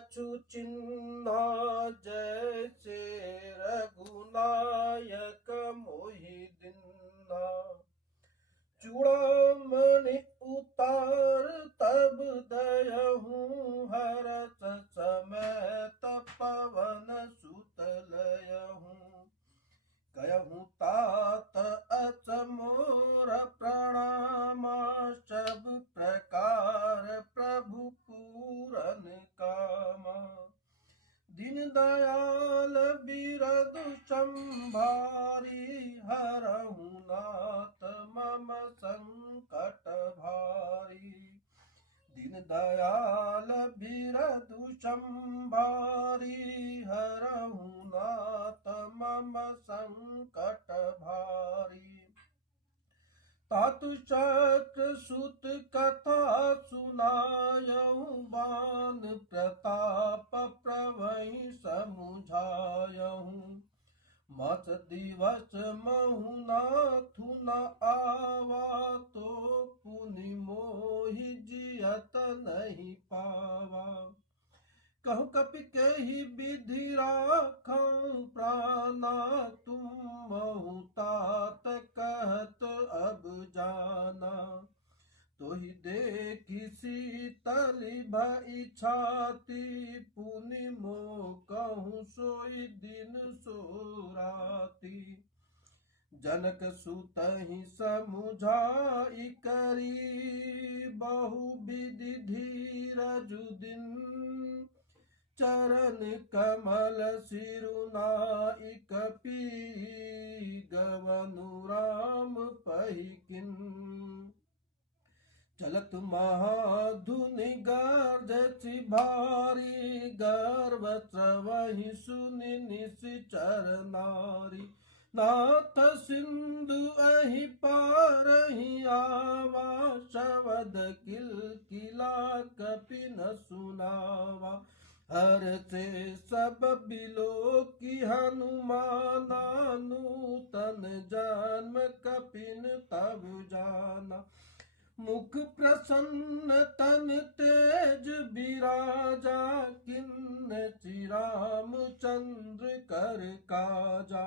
कछु चिन्हा जैसे रघुनायक मोहि दिन्हा। चूड़ामणि उतार तब दयहूँ हरत समेत पवन सुत लयहूँ। कहूँ तात अचमोर प्रणाम सब प्रकार प्रभु पूरन कामा। दीन दयाल बिरद संभारी हरहु नाथ मम संकट भारी। दीन दयाल बिरदु संभारी हरहु नाथ मम संकट भारी। तातु चक्र सुत कथा सुनायहु बान प्रताप प्रभई समुझायहु। मत दिवस महु नाथु न आवा तो पुनि मोहि जियत नहीं पावा। कहु कपि केहि विधि राखऊं प्राणा तुम महु तात कहत अब जाना। तोहि देखि शीतलि भई छाती पुनि मोह कहूँ सोई दिन सो राती। जनक सुतहि समुझाई करी बहु विधि धीरजु दिन। चरण कमल सिरुनाई कपि गवनु राम पहिकिन। चलत महाधुनि गर्जति भारी गर्व स्रवहि सुनि निश्चर नारी। नाथ सिंधु अहि पारहि आवा शबद किलकिला कपि न सुनावा। हर से सब बिलो की हनुमाना नूतन जन्म कपिन तब जाना। मुख प्रसन्न तन तेज बिराजा किन्न राम चंद्र कर काजा।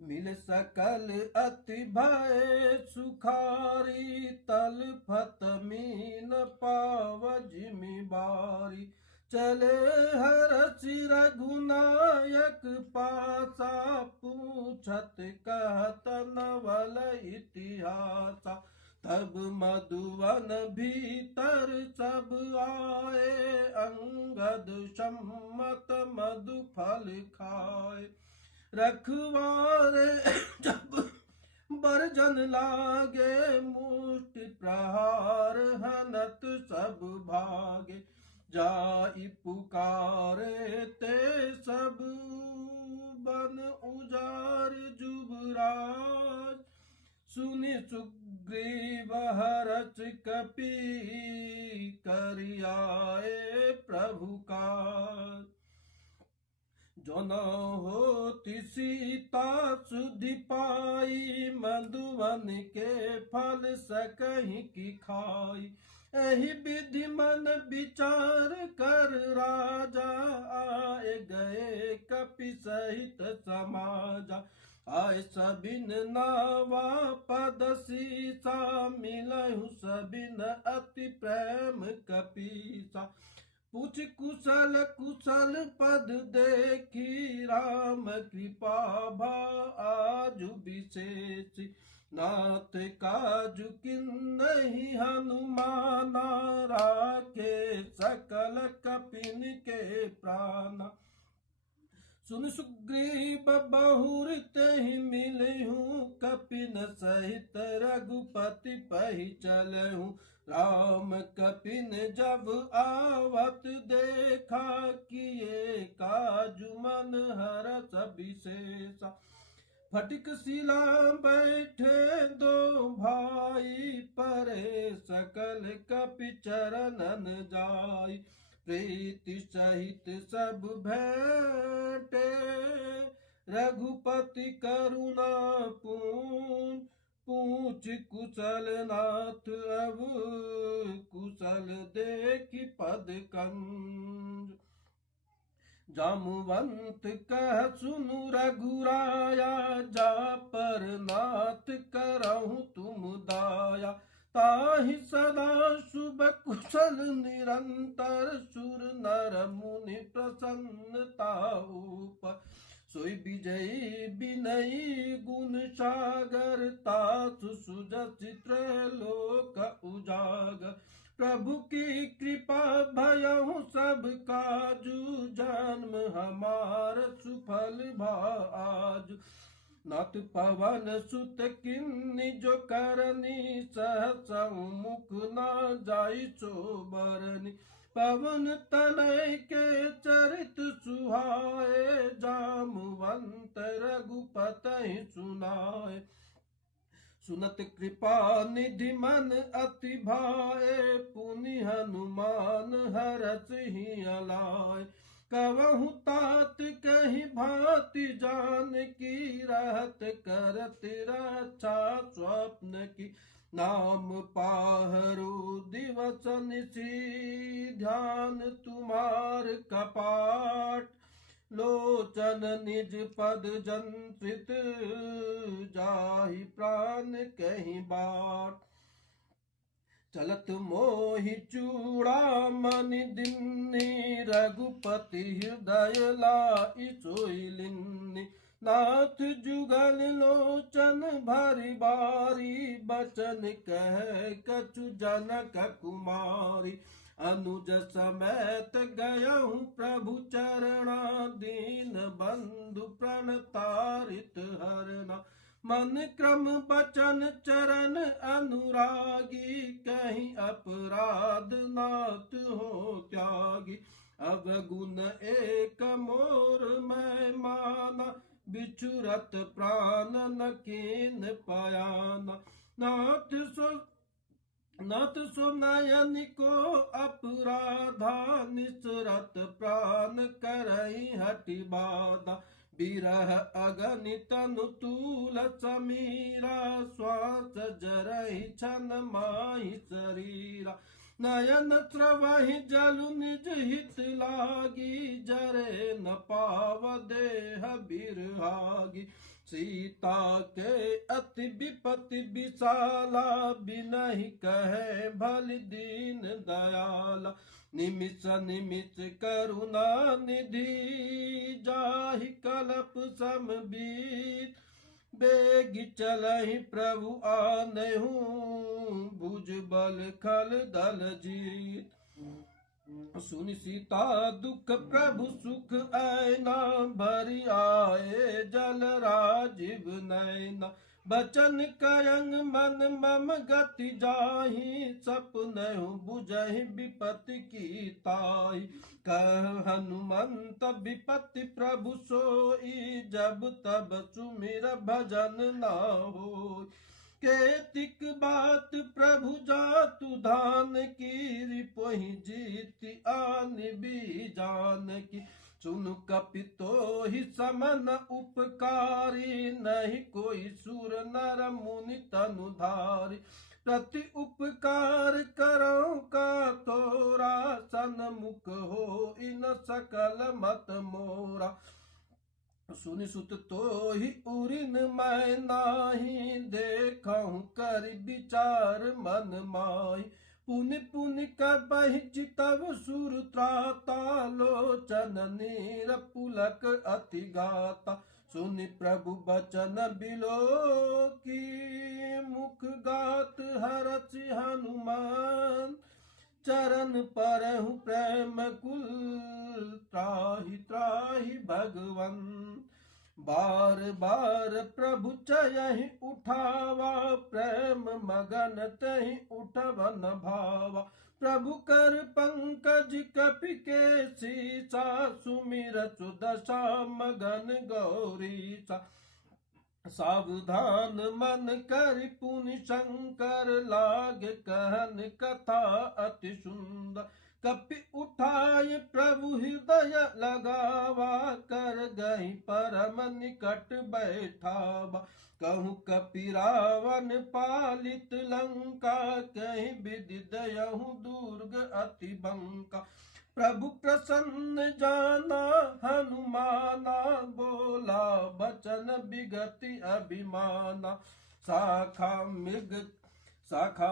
मिल सकल अति भय सुखारी तल फत मीन पाव जिमि बारी। चले हरषि रघुनायक पासा पूछत कहत नवल इतिहासा। तब मधुवन भीतर सब आए अंगद सम्मत मधु फल खाए। रखवारे जब बरजन लागे मुष्टि प्रहार हनत सब भागे। जाई पुकारे ते सब बन उजार जुबराज। सुनि सुग्रीव हरष कपि करियाए प्रभु काज। जो न होति सीता सुधि पाई मधुवन के फल सकहि की खाई। एहि विधि मन विचार कर राजा आए गए कपि सहित समाजा। आय सबिन नावा पद सीसा मिलहु सबिन अति प्रेम कपीसा। पूछ कुशल कुशल पद देखी राम कृपा भा आजु विशेष। नाथ काजु किन्नहि हनुमाना राखे सकल कपिन के प्राणा। सुन सुग्रीव बहुर तेहि मिलहूँ कपिन सहित रघुपति पहि चलहूँ। राम कपिन जब आवत देखा किए काजु मन हरष विशेषा। फटिक शिला बैठे दो भाई परे सकल कपि चरणन जाई। प्रीति सहित सब भेंटे रघुपति करुणा पूर्ण। पूछ कुशल नाथ अब कुशल देखि पद कंज। जामुवंत कह सुनु रघुराया जा पर नाथ करहु तुम दाया। ताहि सदा शुभ कुशल निरंतर सुर नर मुनि प्रसन्नता ऊपर। सोई विजयी विनयी गुण सागर तासु सुजसि त्रैलोक उजागर। प्रभु की कृपा भयहु सब काजू जन्म हमार सुफल भाजु। नाथ पवन सुत किन्नी जो करनी सहस मुख न जाई चोबरनी। पवन तनय के चरित सुहाए जामवंत रघुपति सुनाए। सुनत कृपा निधि मन अति भाए पुनि हनुमान हरस ही अलाए। कवहु तात कहीं भांति जान की रहत करत रक्षा स्वप्न की। नाम पाहरो दिवस निशि ध्यान तुम्हार कपाट। लोचन निज पद जंत्रित जाहि प्राण कहीं बाट। चलत मोहि चूड़ामणि दिन्नि रघुपति हृदय लाई सोइलिन्नि। नाथ जुगल लोचन भरि बारी बचन कह कछु जनक कुमारी। अनुज समेत गयहु प्रभु चरणा दीन बंधु प्रणतारित हरना। मन क्रम बचन चरण अनुरागी कहीं अपराध नाथ हो त्यागी। अवगुण एक मोर मैं माना बिछुरत प्राण न कीन पयाना। नाथ सो नयन को अपराधा निसरत प्राण करई हटि बाधा। बिरह अगणित अनुतूल समीरा श्वास जरहि छन माहि शरीरा। नयन स्रवहि जलु निज हित लागी जरे न पाव देह बिरहागी। सीता के अति विपति विशाला बिनहि कहे भलि दीन दयाला। निमिष निमिष करुणा निधि जाहि कलप समबीत। बेग चलहि प्रभु आनहु भुज बल खल दल जीत। सुनि सीता दुख प्रभु सुख ऐना भरि आए जल राजीव नैना। बचन कयंग मन मम गति जाहि सपनहु बुझहि विपत्ति की ताहि। कह हनुमंत विपत्ति प्रभु सोई जब तब सुमिर भजन न होई। केतिक बात प्रभु जातु धान की रिपोहि जीति आन भी जान की। सुनु कपितो ही समन उपकारी नहीं कोई सुर नर मुनि तनुधारी। प्रति उपकार करो का तोरा सन्मुख हो इन सकल मत मोरा। सुनि सुत तो ही उरिन मैं नाही देखहु कर विचार मन माही। पुनि पुनि कबहि चितव सुर त्राता लोचन नीर पुलक अति गाता। सुनि प्रभु बचन बिलो की मुख गात हरसि हनुमान। चरण परहु प्रेम कुल त्राहि त्राहि भगवन। बार बार प्रभु चयहि उठावा प्रेम मगन तहि उठवन भावा। प्रभु कर पंकज कपि के सीसा सुमिर सुदशा मगन गौरीसा। सावधान मन कर पुनि शंकर लागे कहन कथा अति सुंदर। कपि उठाए प्रभु हृदय लगावा, कर गई परम निकट बैठावा। कहूँ कपि रावण पालित लंका, कहीं विधि दयहु दुर्ग अति बंका। प्रभु प्रसन्न जाना हनुमाना, बोला बचन विगति अभिमाना। शाखा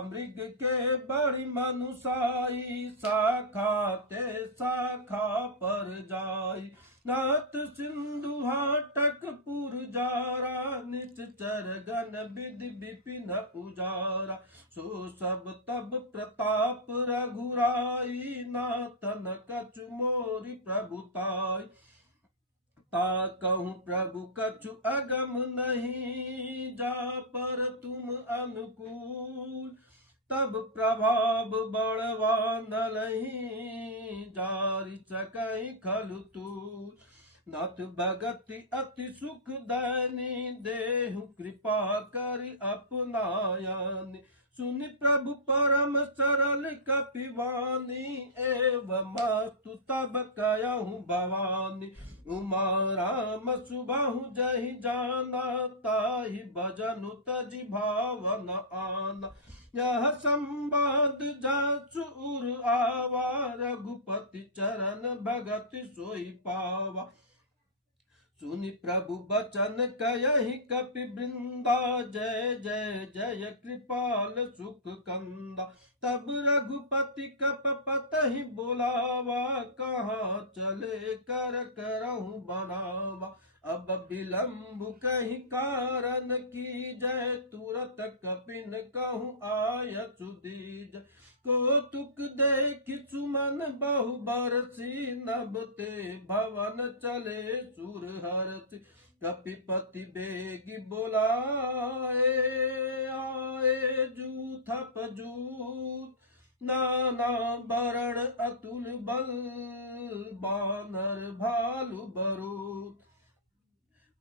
मृग के बड़ी मनुसाई, शाखा ते शाखा पर जाई। नाथ सिंधु हाटक पुरजारा, निश्चर गण विधि विपिन उजारा। सो सब तब प्रताप रघुराई, नातन कछु मोरी प्रभुताई। ता कहूँ प्रभु कछु अगम नहीं, जा पर तुम अनुकूल। तब प्रभाव बड़वा नलही, जारि सकई खलु तूल। नाथ भगति अति सुख दैनी, देहु कृपा करि अपनायानि। सुनि प्रभु परम सरल कपिवानी, एवमस्तु तब कयहु भवानी। उमा राम सुबाहु जहि जाना, ताहि भजनु तजि भावन आना। यह संवाद जासु उर आवा, रघुपति चरण भगत सोई पावा। सुनि प्रभु बचन कयहि कपि वृंदा, जय जय जय कृपाल सुख कंदा। तब रघुपति कप पतहि बोलावा, कहाँ चले कर करहु बनावा। अब विलंब कहीं कारण की जय, तुरत कपिन कहूँ आयसु दीजै। कौतुक देखि सुमन बहु बरसी, नभते भवन चले सुर हरसि। कपिपति बेगी बोलाए, आए जूथप जूथ। नाना वरण अतुल बल, बानर भालु बरूथ।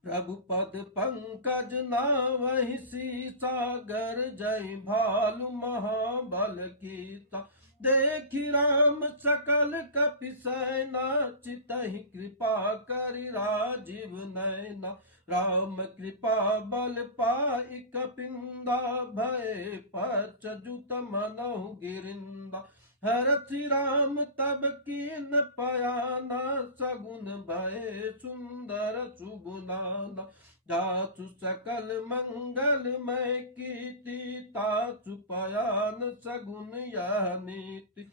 प्रभु पद पंकज नावहि सीसा, गर जय भालु महाबल कीसा। देखि राम सकल कपि सेना, चितहि कृपा करि राजीव नैना। राम कृपा बल पाइ कपिंदा, भय पच जुत मनहु गिरिंदा। हरषि राम तब कीन पयाना, सगुन भय सुंदर सुबुनाना। जासु सकल मंगलमय कीर्ति, तासु पयान सगुन यह नीति।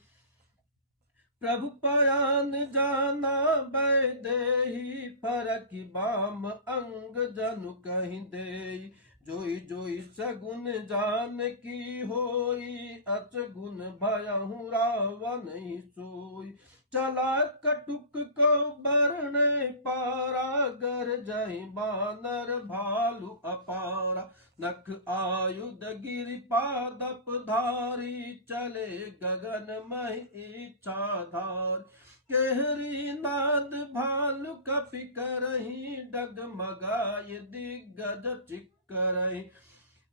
प्रभु पयान जाना वैदेही, फरकि बाम अंग जनु कहीं देई। जोई जोई सगुन जान की होई, अचगुन भयहु रावण ही सोई। चला कटुक को बरने पारा, गर जय बानर भालु अपारा। नख आयुध गिरि पादप धारी, चले गगन महि इच्छाधार। केहरी नाद भालु कपि करही, डगमगाय दिग्गज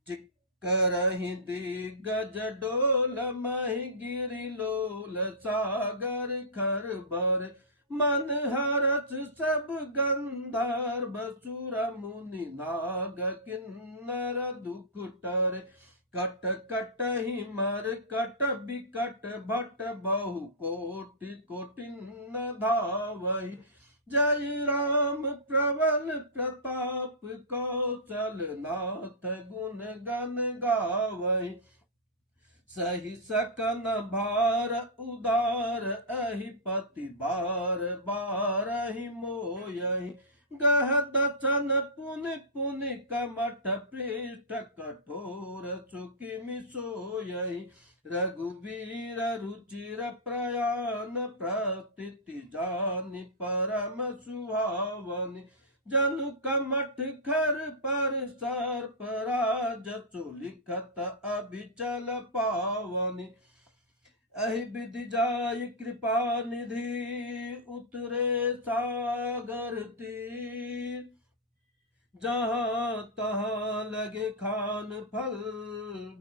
चिक्करहि दिग्गज डोल महि। गिरि लोल सागर खर बर, मन हरस सब गंधर्व सुर मुनि नाग किन्नर दुख टर। कट कटहि मर कट बिकट भट, बहु कोटि कोटिन धावहि। जय राम प्रबल प्रताप, कौशल नाथ गुण गण गावहि। सही सकन भार उदार, अहि पति बार बारहि मोयहि। गह दसन पुनि पुनि कमठ, पृष्ठ कठोर सुखिमि सोयहि। रघुवीर रुचिर प्रयान, प्रस्थिति जानि परम सुहावनि। जनु कमठ खर पर सर्प राज, सो लिखत अभिचल पावनि। अहि विधि जाय कृपा निधि, उतरे सागर तीर। जहाँ तहाँ लगे खान फल,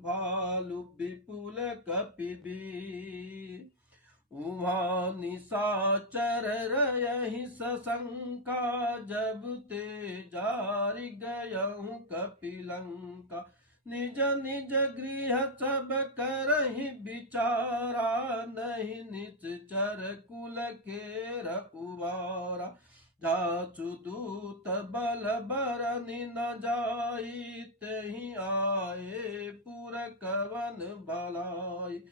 भालु विपुल कपिवीर। उहाँ निशाचर रही सशंका, जब ते जारि गयहूँ कपिलंका। निज निज गृह सब करहि विचारा, नहीं निश्चर कुल के रखुवारा। जासु दूत बल बरनि न जाई, तहि आए पुर कवन भलाई।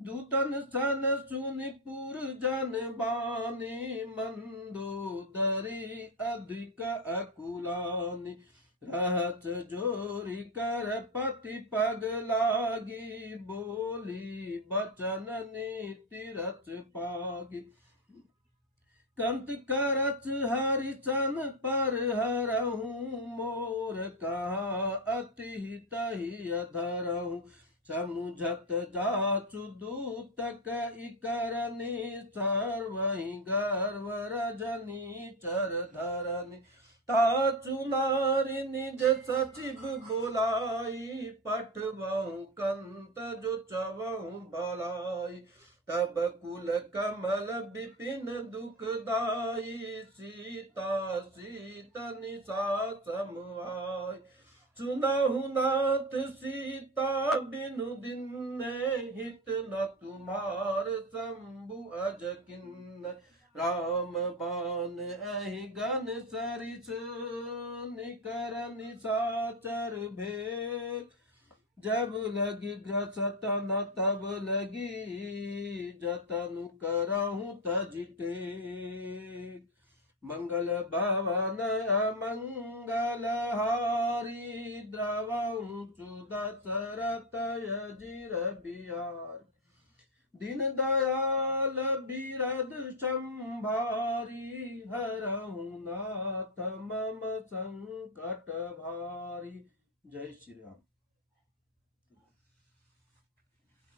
दूतन सन सुनि पुर जन बानी, मंदोदरी अधिक अकुलानी। रहस जोरी कर पति पग लागी, बोली बचन नीति रच पागी। कंत करच हरिचन पर हरहूँ, मोर कहाँ अति तहि अधरहूँ। समुझत जासु दूत कइ करनी, सर्वहि गर्व रजनी चर धरनी। ताचु नारी निज सचिव बोलाई, पठबहु कंत जो चवहु भलाई। तब कुल कमल विपिन दुखदाई, सीता सीत निशा समुआई। सुनहु नाथ सीता बिनु दिन, हित न तुम्हार शंभु अज किन्नय। राम बाण अहि गन सरिस, निकर निशाचर भेद। जब लगी ग्रसन तब लगी, जतनु करहूँ तजिटे। मंगल भवन अमंगल हारी, द्रवहूँ सुदशरथ अजिर बिहारी। दीन दयाल बिरद संभारी, हरहूँ नाथ मम संकट भारी। जय श्री राम।